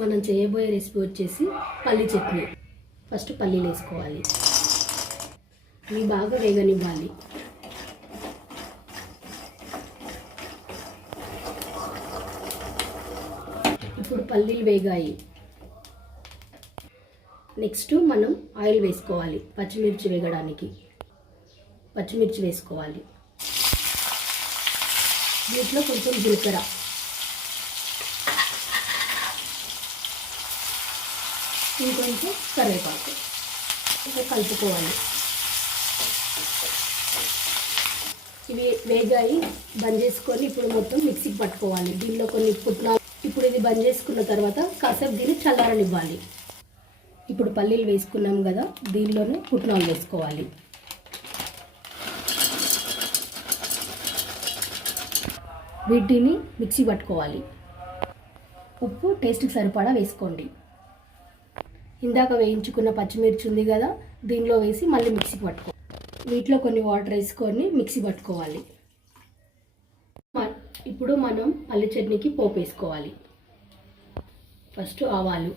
మనం చేయబోయే రెసిపీ వచ్చేసి పల్లి చట్నీ. ఫస్ట్ పల్లీలు వేసుకోవాలి, ఇవి బాగా వేగనివ్వాలి. ఇప్పుడు పల్లీలు వేగాయి. నెక్స్ట్ మనం ఆయిల్ వేసుకోవాలి. పచ్చిమిర్చి వేగడానికి పచ్చిమిర్చి వేసుకోవాలి. దీంట్లో కొంచెం జీలకర్ర, ఇంకొంచెం కరివేపాకు కలుపుకోవాలి. ఇవి వేగాయి, బంద్ చేసుకొని ఇప్పుడు మొత్తం మిక్సీకి పట్టుకోవాలి. దీనిలో కొన్ని పుట్నాలు. ఇప్పుడు ఇది బంద్ చేసుకున్న తర్వాత కాసేపు దీన్ని చల్లారనివ్వాలి. ఇప్పుడు పల్లీలు వేసుకున్నాం కదా, దీనిలోనే పుట్నాలు వేసుకోవాలి. వీటిని మిక్సీ పట్టుకోవాలి. ఉప్పు టేస్ట్కి సరిపడా వేసుకోండి. ఇందాక వేయించుకున్న పచ్చిమిర్చి ఉంది కదా, దీనిలో వేసి మళ్ళీ మిక్సీకి పట్టుకోవాలి. వీటిలో కొన్ని వాటర్ వేసుకొని మిక్సీ పట్టుకోవాలి. ఇప్పుడు మనం పల్లి చట్నీకి పోపు వేసుకోవాలి. ఫస్ట్ ఆవాలు,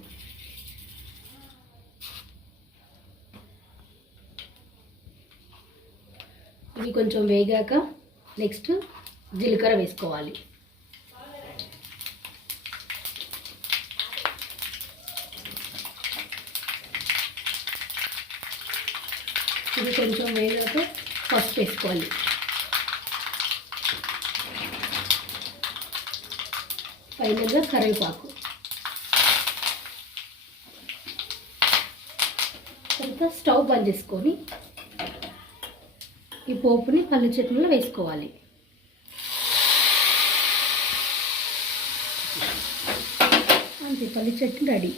ఇవి కొంచెం వేగాక నెక్స్ట్ జీలకర్ర వేసుకోవాలి. ఇది కొంచెం వేగాక పసుపు వేసుకోవాలి. ఫైనల్గా కరివేపాకు. తర్వాత స్టవ్ బంద్ చేసుకొని ఈ పోపుని పల్లి చట్నీలో వేసుకోవాలి. అంతే, పల్లి చట్నీ రెడీ.